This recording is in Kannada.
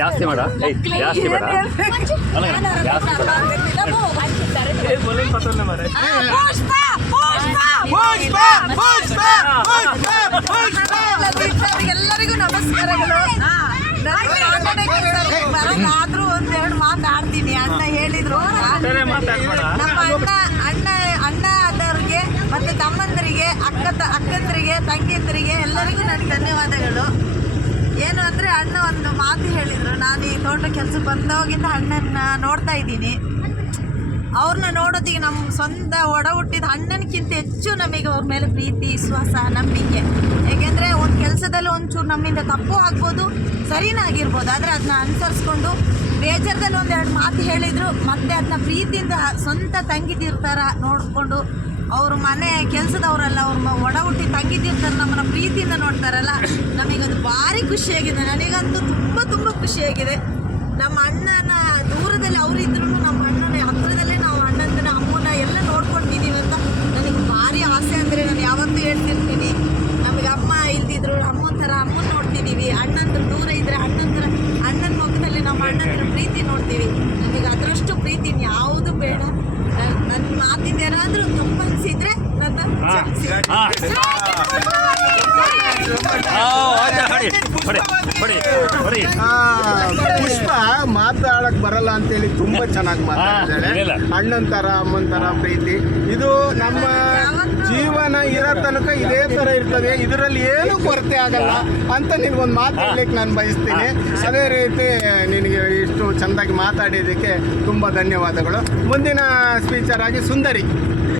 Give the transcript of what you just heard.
ಜಾಸ್ತಿ ಮಾಡ ಜಾಸ್ತಿ ಬೇಡ ಎಲ್ಲರಿಗೂ ನಮಸ್ಕಾರಗಳು. ಆದ್ರೂ ಒಂದೆರಡು ಮಾತಾಡ್ತೀನಿ. ಅಣ್ಣ ಹೇಳಿದ್ರು ನಮ್ಮ ಅಣ್ಣ ಆದವ್ರಿಗೆ ಮತ್ತೆ ತಮ್ಮಂದರಿಗೆ ಅಕ್ಕಂದರಿಗೆ ತಂಗಿಯಂದರಿಗೆ ಎಲ್ಲರಿಗೂ ನನಗೆ ಧನ್ಯವಾದಗಳು. ಏನು ಅಂದರೆ ಅಣ್ಣ ಒಂದು ಮಾತು ಹೇಳಿದರು. ನಾನು ಈ ತೋಟ ಕೆಲಸಕ್ಕೆ ಬಂದವಾಗಿಂದ ಅಣ್ಣನ ನೋಡ್ತಾ ಇದ್ದೀನಿ. ಅವ್ರನ್ನ ನೋಡೋದಿಗೆ ನಮ್ಮ ಸ್ವಂತ ಒಡ ಹುಟ್ಟಿದ ಅಣ್ಣನಕ್ಕಿಂತ ಹೆಚ್ಚು ನಮಗೆ ಅವ್ರ ಮೇಲೆ ಪ್ರೀತಿ, ವಿಶ್ವಾಸ, ನಂಬಿಕೆ. ಏಕೆಂದರೆ ಒಂದು ಕೆಲಸದಲ್ಲಿ ಒಂಚೂರು ನಮ್ಮಿಂದ ತಪ್ಪು ಆಗ್ಬೋದು, ಸರಿನೂ ಆಗಿರ್ಬೋದು. ಆದರೆ ಅದನ್ನ ಅನುಸರಿಸ್ಕೊಂಡು ಬೇಜಾರದಲ್ಲಿ ಒಂದೆರಡು ಮಾತು ಹೇಳಿದರು. ಮತ್ತೆ ಅದನ್ನ ಪ್ರೀತಿಯಿಂದ ಸ್ವಂತ ತಂಗಿದಿರ್ತಾರ ನೋಡಿಕೊಂಡು ಅವ್ರ ಮನೆ ಕೆಲಸದವರಲ್ಲ, ಅವ್ರ ಒಡ ಹುಟ್ಟಿ ತಂಗಿದಿರ್ತಾರೆ, ನಮ್ಮನ್ನ ಪ್ರೀತಿಯಿಂದ ನೋಡ್ತಾರಲ್ಲ, ನಮಗದು ಭಾರಿ ಖುಷಿಯಾಗಿದೆ. ನನಗಂತೂ ತುಂಬ ಖುಷಿಯಾಗಿದೆ. ನಮ್ಮ ಅಣ್ಣನ ದೂರದಲ್ಲಿ ಅವರಿದ್ರು ನಮ್ಮ ಅಣ್ಣನ ಹತ್ತಿರದಲ್ಲೇ ನಾವು ಅಣ್ಣನ ಅಮ್ಮನ ಎಲ್ಲ ನೋಡ್ಕೊಂಡಿದ್ದೀವಿ ಅಂತ ನನಗೆ ಭಾರಿ ಆಸೆ. ಅಂದರೆ ನಾನು ಯಾವತ್ತೂ ಹೇಳ್ತಿರ್ತೀನಿ, ನಮಗೆ ಅಮ್ಮ ಇಲ್ದಿದ್ರು ಅಮ್ಮನ ಥರ ಅಮ್ಮನ ನೋಡ್ತಿದ್ದೀವಿ, ಅಣ್ಣಂದ್ರೆ ದೂರ ಇದ್ದರೆ ಅಣ್ಣನ ಮುಖದಲ್ಲಿ ನಮ್ಮ ಅಣ್ಣನ ಪ್ರೀತಿ ನೋಡ್ತೀವಿ. ನಮಗೆ ಅದರಷ್ಟು ಪ್ರೀತಿ ಯಾವುದು ಬೇಡ. ನನ್ನ ಮಾತಿಂದ ಏನಾದರೂ ತಪ್ಪು ಅನಿಸಿದ್ರೆ ನನ್ನ ಪುಷ್ಪ ಮಾತಾಡಕ್ ಬರಲ್ಲ ಅಂತೇಳಿ ತುಂಬಾ ಚೆನ್ನಾಗಿ ಮಾತಾಡಿದ್ದಾಳೆ. ಅಣ್ಣನ ತರ ಅಮ್ಮನ ತರ ಪ್ರೀತಿ ಇದು ನಮ್ಮ ಜೀವನ ಇರೋ ತನಕ ಇದೇ ತರ ಇರ್ತದೆ, ಇದರಲ್ಲಿ ಏನು ಕೊರತೆ ಆಗಲ್ಲ ಅಂತ ನಿನ್ಗೊಂದು ಮಾತು ಹೇಳಲಿಕ್ಕೆ ನಾನು ಬಯಸ್ತೀನಿ. ಅದೇ ರೀತಿ ನಿನಗೆ ಇಷ್ಟು ಚೆಂದಾಗಿ ಮಾತಾಡಿದ್ದಕ್ಕೆ ತುಂಬಾ ಧನ್ಯವಾದಗಳು. ಮುಂದಿನ ಸ್ಪೀಚರ್ ಆಗಿ ಸುಂದರಿ.